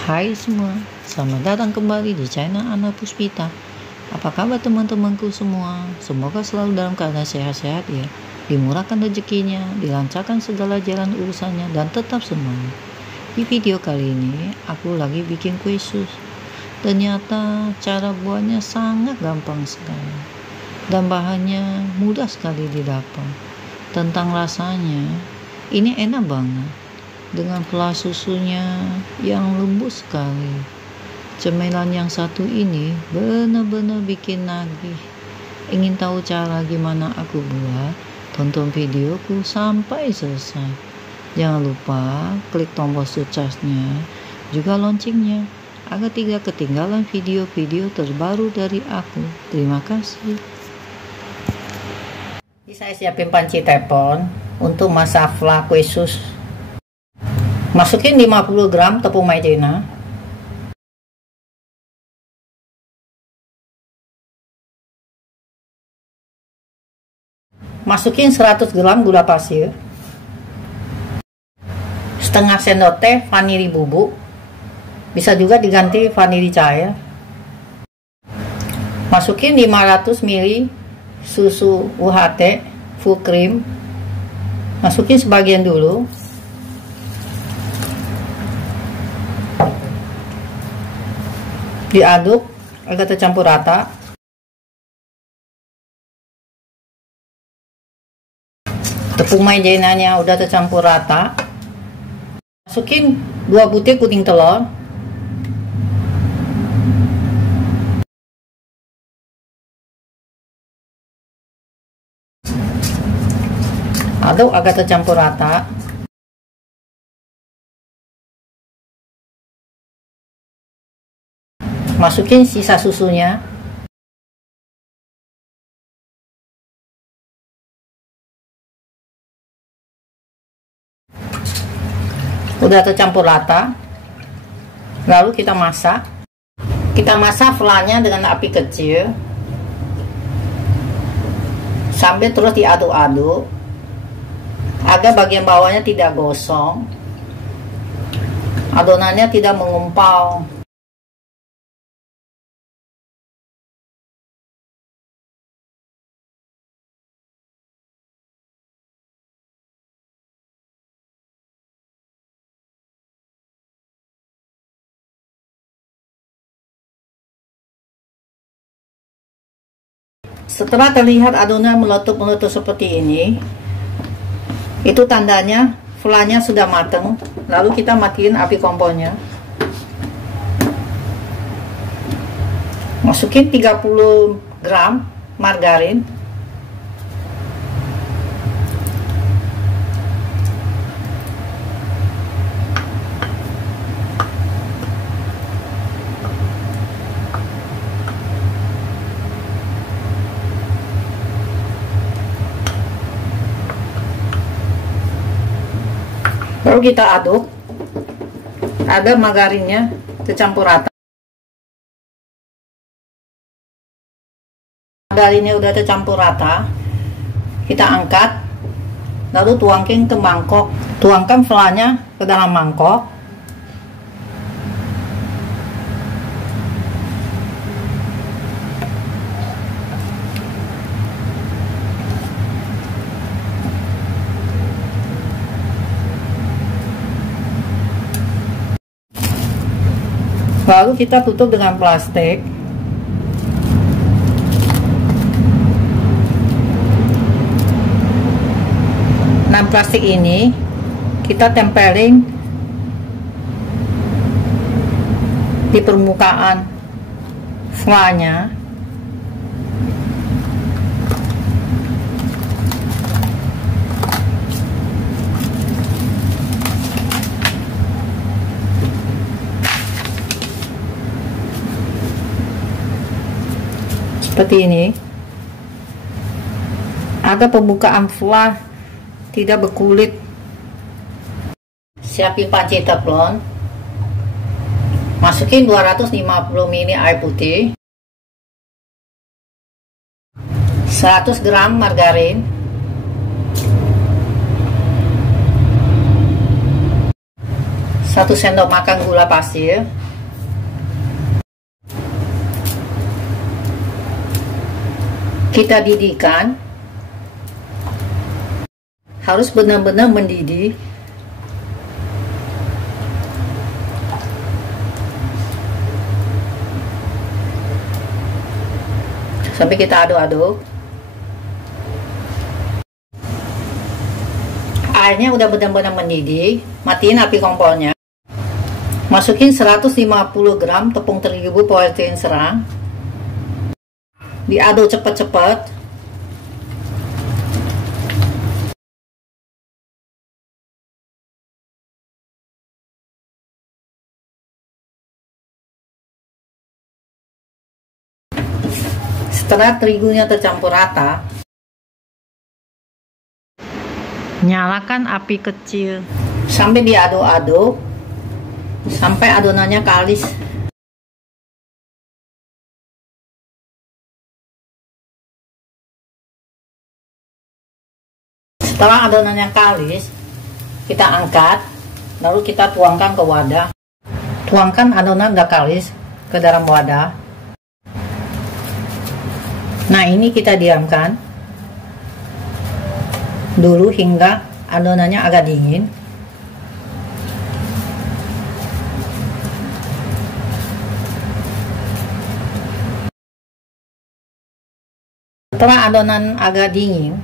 Hai semua, selamat datang kembali di channel Ana Puspita. Apa kabar teman-temanku semua? Semoga selalu dalam keadaan sehat-sehat ya, dimurahkan rezekinya, dilancarkan segala jalan urusannya, dan tetap semangat. Di video kali ini, aku lagi bikin kue sus. Ternyata cara buatnya sangat gampang sekali, dan bahannya mudah sekali didapat. Tentang rasanya, ini enak banget. Dengan fla susunya yang lembut sekali. Cemilan yang satu ini benar-benar bikin nagih. Ingin tahu cara gimana aku buat? Tonton videoku sampai selesai. Jangan lupa klik tombol subscribe-nya, juga loncengnya, agar tidak ketinggalan video-video terbaru dari aku. Terima kasih. Saya siapin panci teflon untuk masak fla kue sus. Masukin 50 gram tepung maizena, masukin 100 gram gula pasir, setengah sendok teh vanili bubuk, bisa juga diganti vanili cair. Masukin 500 ml susu UHT full cream, masukin sebagian dulu. Diaduk agar tercampur rata. Tepung maizenanya udah tercampur rata. Masukin 2 butir kuning telur. Aduk agar tercampur rata. Masukin sisa susunya. Udah tercampur rata. Lalu kita masak. Kita masak flanya dengan api kecil sambil terus diaduk-aduk agar bagian bawahnya tidak gosong, adonannya tidak mengumpal. Setelah terlihat adonan meletup-meletup seperti ini, itu tandanya flanya sudah matang. Lalu kita matiin api kompornya. Masukin 30 gram margarin. Lalu kita aduk agar margarinnya tercampur rata. Margarinnya udah tercampur rata, kita angkat, lalu tuangkan ke mangkok. Tuangkan flanya ke dalam mangkok. Lalu kita tutup dengan plastik. Nah, plastik ini kita tempelin di permukaan flanya. Seperti ini, agar pembukaan fla tidak berkulit. Siapin panci teflon, masukin 250 ml air putih, 100 gram margarin, 1 1 sendok makan gula pasir, kita didihkan, harus benar-benar mendidih. Sampai kita aduk-aduk. Airnya udah benar-benar mendidih, matiin api kompornya. Masukin 150 gram tepung terigu polietilen serang. Diaduk cepat-cepat. Setelah terigunya tercampur rata, nyalakan api kecil sampai diaduk-aduk sampai adonannya kalis. Setelah adonannya kalis, kita angkat, lalu kita tuangkan ke wadah. Tuangkan adonan udah kalis ke dalam wadah. Nah, ini kita diamkan dulu hingga adonannya agak dingin. Setelah adonan agak dingin,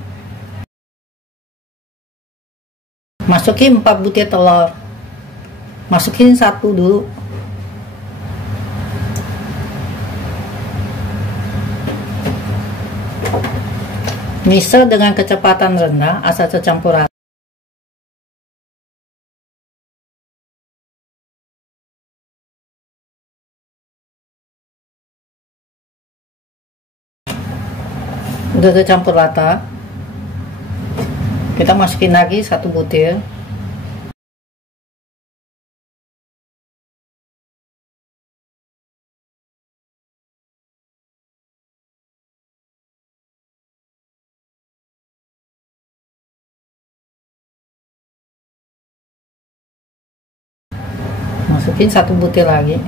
masukin 4 butir telur. Masukin 1 dulu. Mixer dengan kecepatan rendah asal tercampur rata. Udah tercampur rata, kita masukin lagi 1 butir. Masukin 1 butir lagi.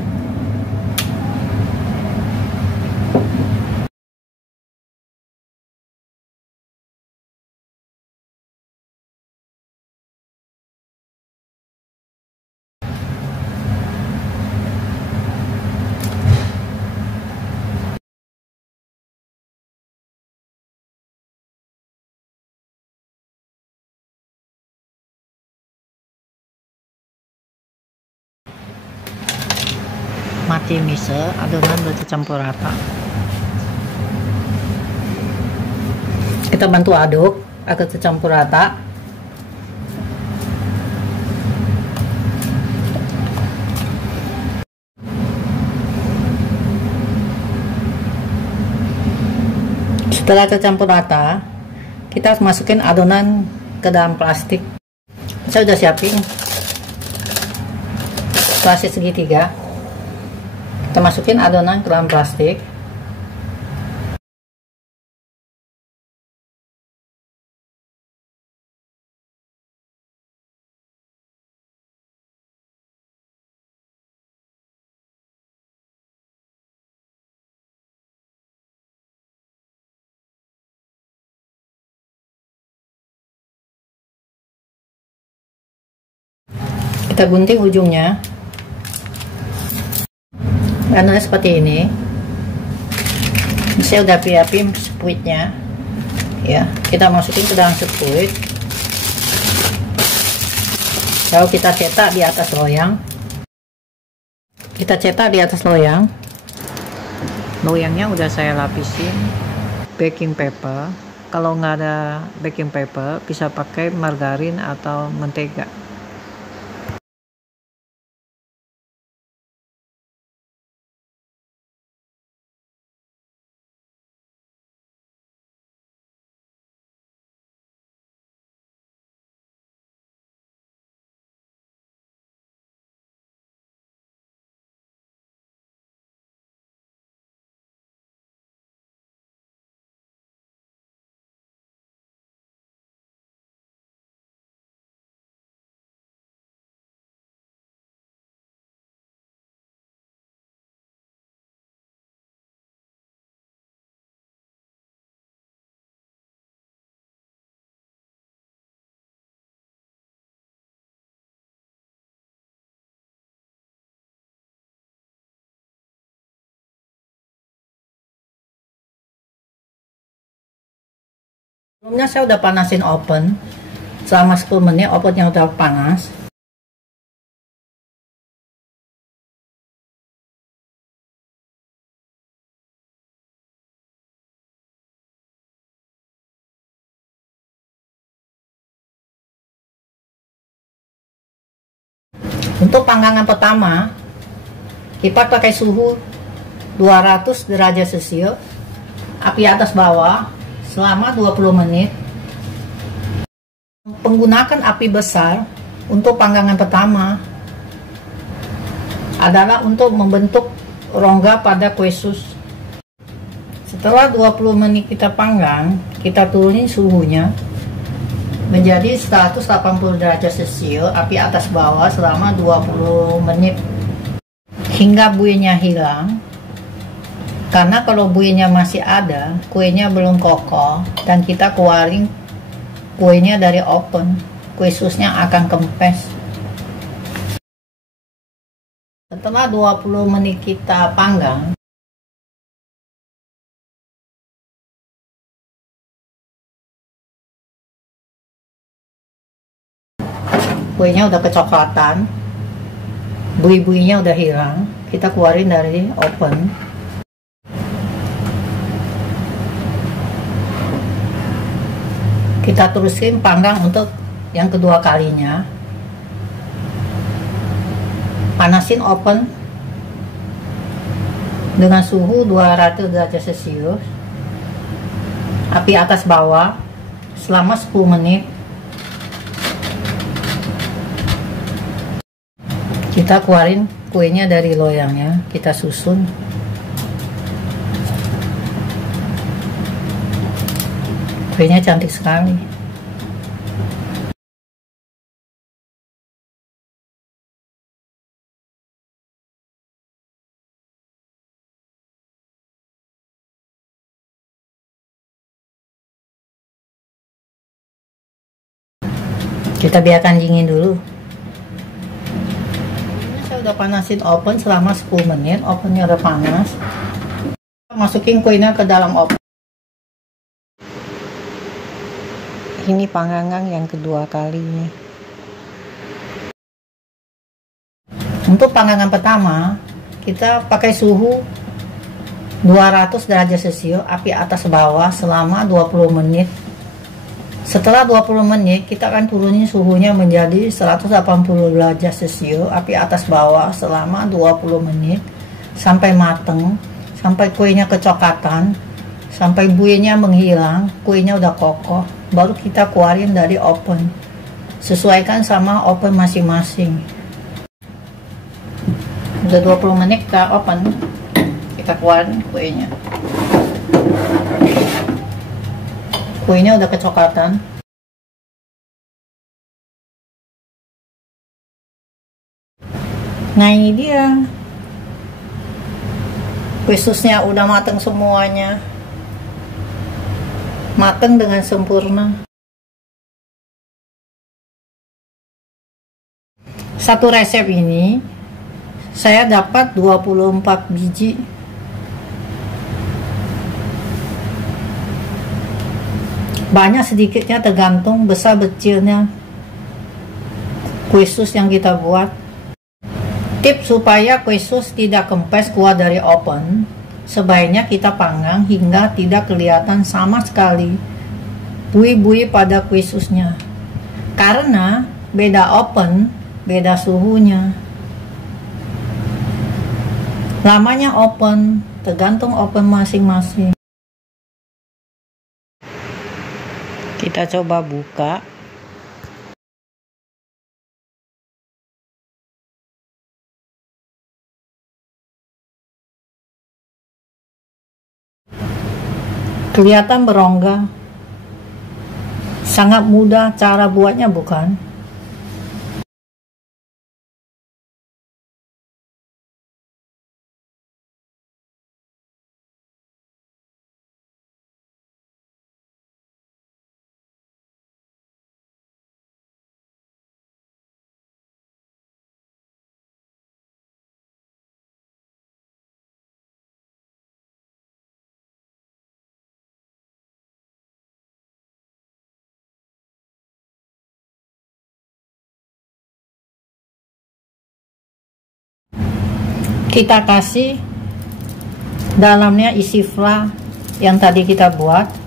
Mati mixer, adonan udah tercampur rata. Kita bantu aduk agar tercampur rata. Setelah tercampur rata, kita masukin adonan ke dalam plastik. Saya udah siapin plastik segitiga. Kita masukin adonan ke dalam plastik. Kita gunting ujungnya. Adonannya seperti ini. Saya udah siapin spuitnya. Ya, kita masukin ke dalam spuit. Lalu kita cetak di atas loyang. Kita cetak di atas loyang. Loyangnya udah saya lapisin baking paper. Kalau nggak ada baking paper, bisa pakai margarin atau mentega. Sebelumnya saya udah panasin oven selama 10 menit, ovennya udah panas. Untuk panggangan pertama, kita pakai suhu 200 derajat celcius, api atas bawah selama 20 menit. Menggunakan api besar untuk panggangan pertama adalah untuk membentuk rongga pada kue sus. Setelah 20 menit kita panggang, kita turunin suhunya menjadi 180 derajat celcius, api atas bawah selama 20 menit hingga buihnya hilang. Karena kalau buihnya masih ada, kuenya belum kokoh, dan kita keluarin kuenya dari oven, kue susnya akan kempes. Setelah 20 menit kita panggang, kuenya udah kecoklatan, buih-buihnya udah hilang, kita keluarin dari oven. Kita terusin panggang untuk yang kedua kalinya. Panasin oven dengan suhu 200 derajat celcius, api atas bawah selama 10 menit. Kita keluarin kuenya dari loyangnya, kita susun. Kuenya cantik sekali. Kita biarkan dingin dulu. Saya udah panasin oven selama 10 menit, ovennya udah panas. Masukin kuenya ke dalam oven. Ini panggangan yang kedua kalinya. Untuk panggangan pertama, kita pakai suhu 200 derajat celcius, api atas bawah selama 20 menit. Setelah 20 menit, kita akan turunin suhunya menjadi 180 derajat celcius, api atas bawah selama 20 menit sampai mateng, sampai kuenya kecoklatan, sampai buihnya menghilang, kuenya udah kokoh, baru kita keluarin dari oven. Sesuaikan sama oven masing-masing. Udah 20 menit ke oven, kita keluarin kuenya. Kuenya udah kecoklatan. Nah, ini dia, kue susnya udah mateng semuanya, mateng dengan sempurna. Satu resep ini saya dapat 24 biji. Banyak sedikitnya tergantung besar kecilnya kue sus yang kita buat. Tips supaya kue sus tidak kempes keluar dari oven, sebaiknya kita panggang hingga tidak kelihatan sama sekali buih-buih pada kue susnya. Karena beda oven, beda suhunya. Lamanya oven, tergantung oven masing-masing. Kita coba buka. Kelihatan berongga. Sangat mudah cara buatnya, bukan? Kita kasih dalamnya isi fla yang tadi kita buat.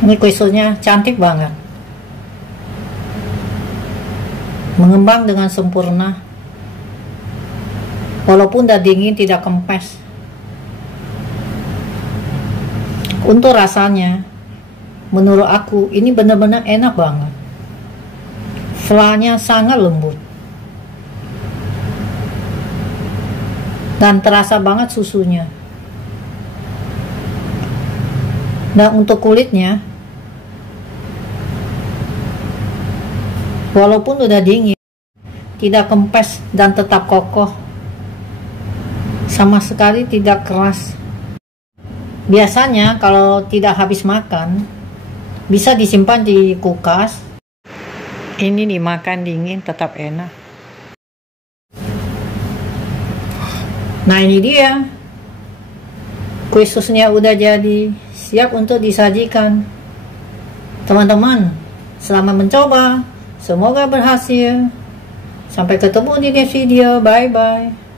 Ini kuisunya cantik banget, mengembang dengan sempurna, walaupun udah dingin tidak kempes. Untuk rasanya, menurut aku ini benar-benar enak banget. Flanya sangat lembut dan terasa banget susunya. Dan untuk kulitnya, walaupun udah dingin, tidak kempes dan tetap kokoh, sama sekali tidak keras. Biasanya kalau tidak habis makan, bisa disimpan di kulkas. Ini dimakan dingin tetap enak. Nah, ini dia, kue susnya udah jadi, siap untuk disajikan. Teman-teman, selamat mencoba. Semoga berhasil. Sampai ketemu di next video. Bye bye.